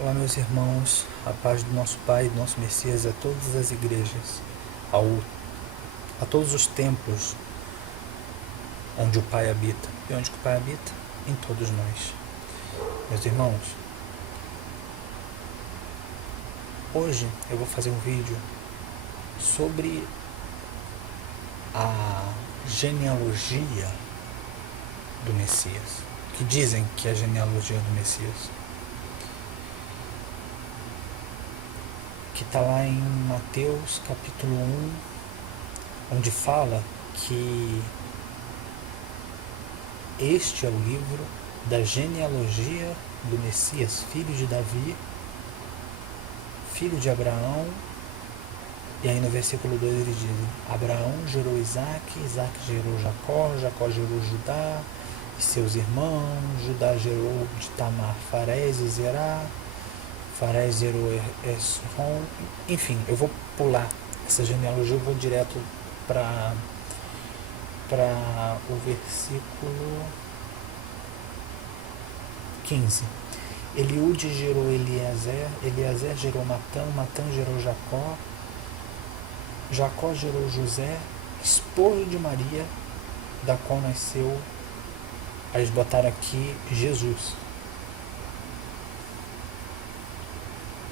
Olá, meus irmãos, a paz do nosso Pai e do nosso Messias a todas as igrejas, a todos os templos onde o Pai habita. E onde o Pai habita? Em todos nós. Meus irmãos, hoje eu vou fazer um vídeo sobre a genealogia do Messias, que dizem que é a genealogia do Messias, que está lá em Mateus capítulo 1, onde fala que este é o livro da genealogia do Messias, filho de Davi, filho de Abraão. E aí no versículo 2 ele diz: Abraão gerou Isaac, Isaac gerou Jacó, Jacó gerou Judá e seus irmãos, Judá gerou de Tamar Farés e Zerá, Farés gerou Esrom. Enfim, eu vou pular essa genealogia, eu vou direto para o versículo 15. Eliúde gerou Eliezer, Eliezer gerou Matã, Matã gerou Jacó, Jacó gerou José, esposo de Maria, da qual nasceu, aí eles botaram aqui Jesus,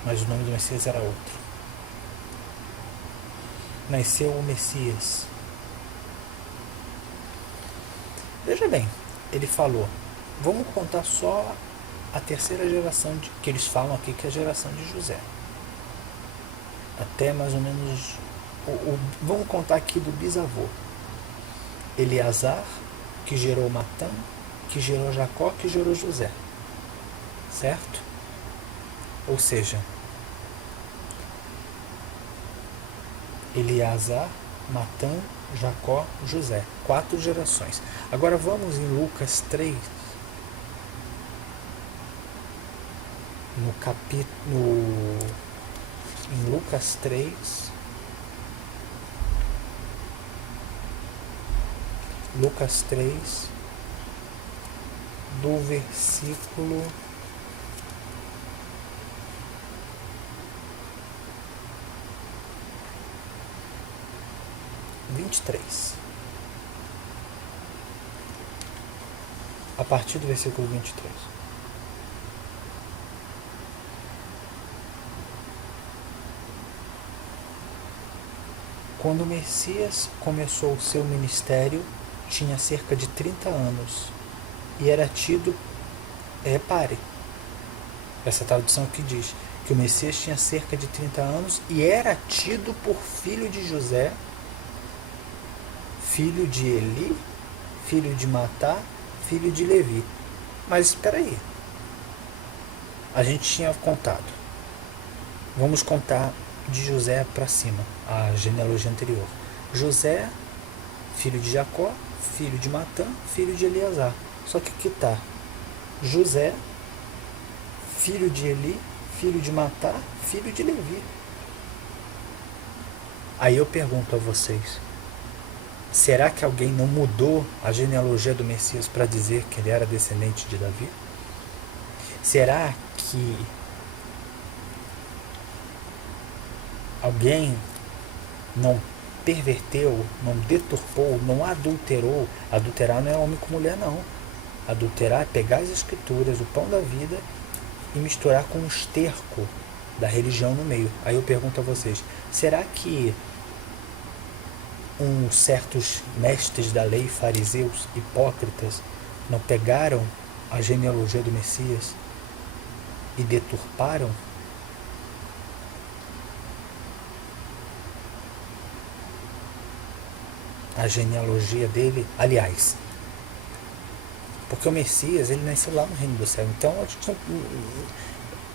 mas o nome do Messias era outro. Nasceu o Messias. Veja bem, ele falou, vamos contar só a terceira geração que eles falam aqui, que é a geração de José. Até mais ou menos, vamos contar aqui do bisavô. Eleazar, que gerou Matã, que gerou Jacó, que gerou José. Certo? Ou seja, Eleazar, Matã, Jacó, José. 4 gerações. Agora vamos em Lucas 3, no capítulo, em Lucas 3, Lucas 3, do versículo 23. A partir do versículo 23. Quando o Messias começou o seu ministério, tinha cerca de 30 anos e era tido, repare, essa tradução que diz que o Messias tinha cerca de 30 anos e era tido por filho de José, filho de Eli, filho de Matá, filho de Levi. Mas espera aí, a gente tinha contado, vamos contar de José para cima, a genealogia anterior. José, filho de Jacó, filho de Matã, filho de Eleazar. Só que aqui está José, filho de Eli, filho de Matá, filho de Levi. Aí eu pergunto a vocês, será que alguém não mudou a genealogia do Messias para dizer que ele era descendente de Davi? Será que alguém não perverteu, não deturpou, não adulterou? Adulterar não é homem com mulher, não. Adulterar é pegar as escrituras, o pão da vida, e misturar com o esterco da religião no meio. Aí eu pergunto a vocês, será que uns certos mestres da lei, fariseus, hipócritas, não pegaram a genealogia do Messias e deturparam? A genealogia dele, aliás, porque o Messias, ele nasceu lá no reino do céu, então a gente não,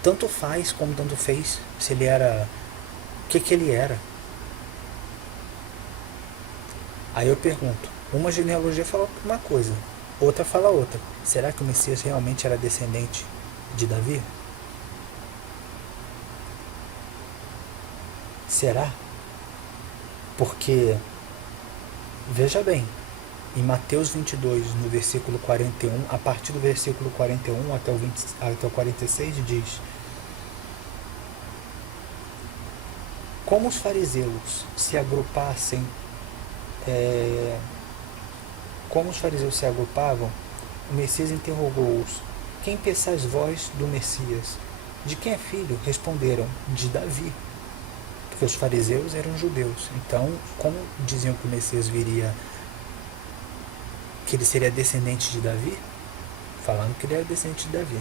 tanto faz como tanto fez se ele era, o que ele era. Aí eu pergunto, uma genealogia fala uma coisa, outra fala outra. Será que o Messias realmente era descendente de Davi? Será? Porque, veja bem, em Mateus 22, no versículo 41, a partir do versículo 41 até o 46, diz: como os fariseus se agrupassem, como os fariseus se agrupavam, o Messias interrogou-os: quem pensais vós do Messias? De quem é filho? Responderam: de Davi. Porque os fariseus eram judeus. Então, como diziam que o Messias viria, que ele seria descendente de Davi? Falando que ele era descendente de Davi.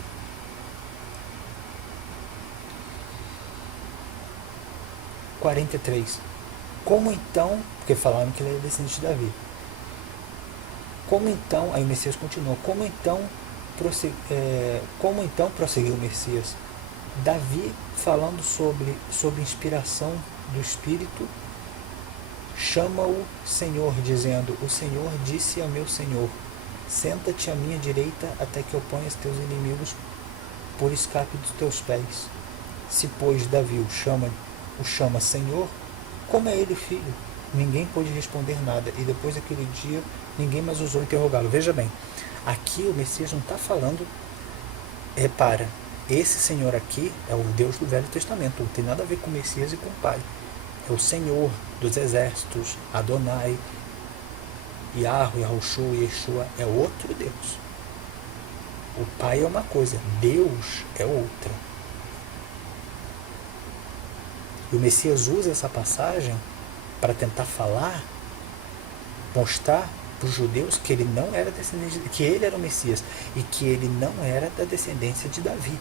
43. Como então, porque falaram que ele era descendente de Davi. Como então, aí o Messias continuou, como então prosseguiu o Messias? Davi, falando sobre inspiração do Espírito, chama-o Senhor, dizendo: o Senhor disse ao meu Senhor: senta-te à minha direita até que eu ponha os teus inimigos por escape dos teus pés. Se, pois, Davi o chama Senhor, como é ele filho? Ninguém pôde responder nada, e depois daquele dia ninguém mais ousou interrogá-lo. Veja bem, aqui o Messias não está falando, repara, esse Senhor aqui é o Deus do Velho Testamento, não tem nada a ver com o Messias e com o Pai. É o Senhor dos exércitos, Adonai, Yahweh, Yahushua, Yeshua, é outro Deus. O Pai é uma coisa, Deus é outra. E o Messias usa essa passagem para tentar falar, mostrar para os judeus que ele não era descendente, que ele era o Messias e que ele não era da descendência de Davi.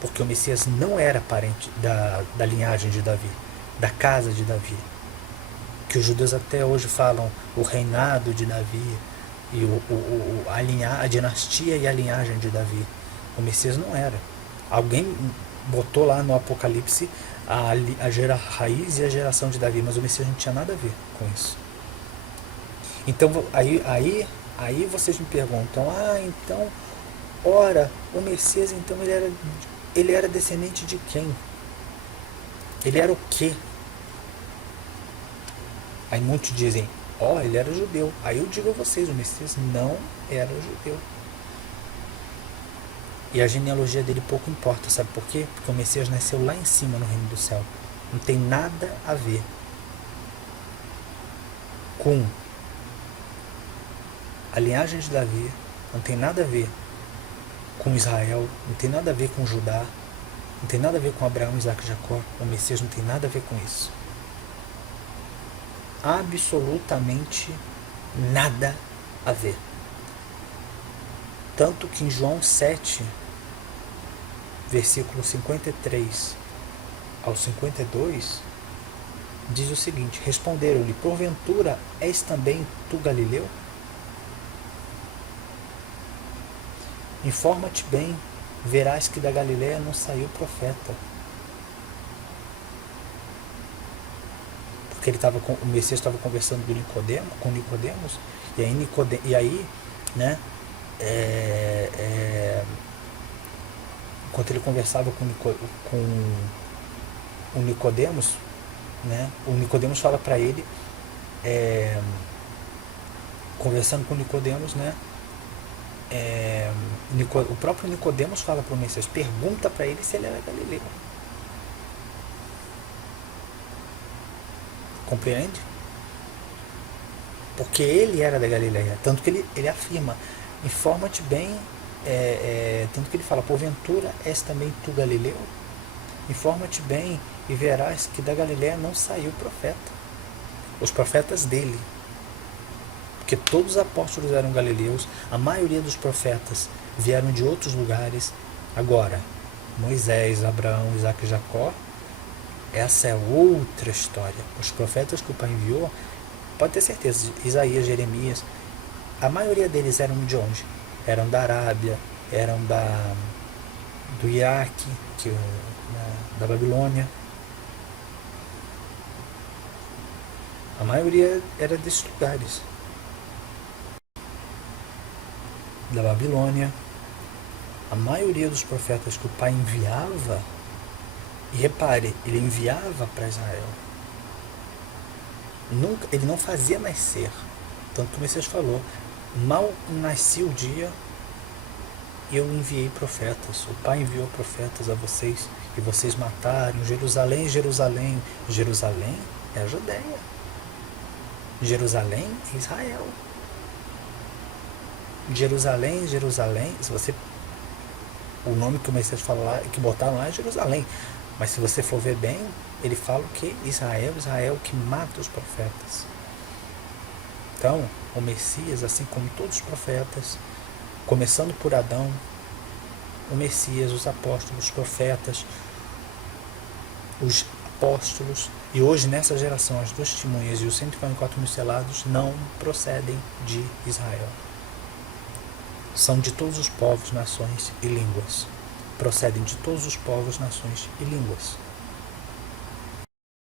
Porque o Messias não era parente da linhagem de Davi, da casa de Davi. Que os judeus até hoje falam o reinado de Davi, e a dinastia e a linhagem de Davi. O Messias não era. Alguém botou lá no Apocalipse a raiz e a geração de Davi, mas o Messias não tinha nada a ver com isso. Então, aí vocês me perguntam: então, ora, o Messias, então, ele era descendente de quem? Ele era o quê? Aí muitos dizem: ele era judeu. Aí eu digo a vocês, o Messias não era judeu. E a genealogia dele pouco importa, sabe por quê? Porque o Messias nasceu lá em cima no reino do céu. Não tem nada a ver com a linhagem de Davi, não tem nada a ver com Israel, não tem nada a ver com Judá, não tem nada a ver com Abraão, Isaac e Jacó. O Messias não tem nada a ver com isso. Absolutamente nada a ver. Tanto que em João 7, versículo 53 ao 52, diz o seguinte: responderam-lhe: porventura és também tu Galileu? Informa-te bem, verás que da Galileia não saiu profeta. Porque o Messias estava conversando com Nicodemos, e aí, né, enquanto ele conversava com o Nicodemos, né, o Nicodemos fala para ele, conversando com Nicodemos, né, o próprio Nicodemos fala para o Messias, pergunta para ele se ele era galileu. Compreende? Porque ele era da Galileia, tanto que ele afirma: informa-te bem, tanto que ele fala: porventura és também tu Galileu? Informa-te bem e verás que da Galileia não saiu profeta. Os profetas dele, porque todos os apóstolos eram galileus, a maioria dos profetas vieram de outros lugares. Agora, Moisés, Abraão, Isaac e Jacó, essa é outra história. Os profetas que o Pai enviou, pode ter certeza, Isaías, Jeremias, a maioria deles eram de onde? Eram da Arábia, eram do Iraque, da Babilônia. A maioria era desses lugares. Da Babilônia. A maioria dos profetas que o Pai enviava, e repare, ele enviava para Israel. Ele não fazia nascer. Tanto que o Messias falou: mal nascia o dia eu enviei profetas, o Pai enviou profetas a vocês, e vocês mataram. Jerusalém, Jerusalém. Jerusalém é a Judéia. Jerusalém é Israel. Jerusalém, Jerusalém, se você, o nome que o Messias fala lá, que botaram lá é Jerusalém, mas se você for ver bem, ele fala que Israel que mata os profetas. Então, o Messias, assim como todos os profetas, começando por Adão, o Messias, os apóstolos, os profetas, os apóstolos, e hoje nessa geração as duas testemunhas e os 144 mil selados não procedem de Israel. São de todos os povos, nações e línguas. Procedem de todos os povos, nações e línguas.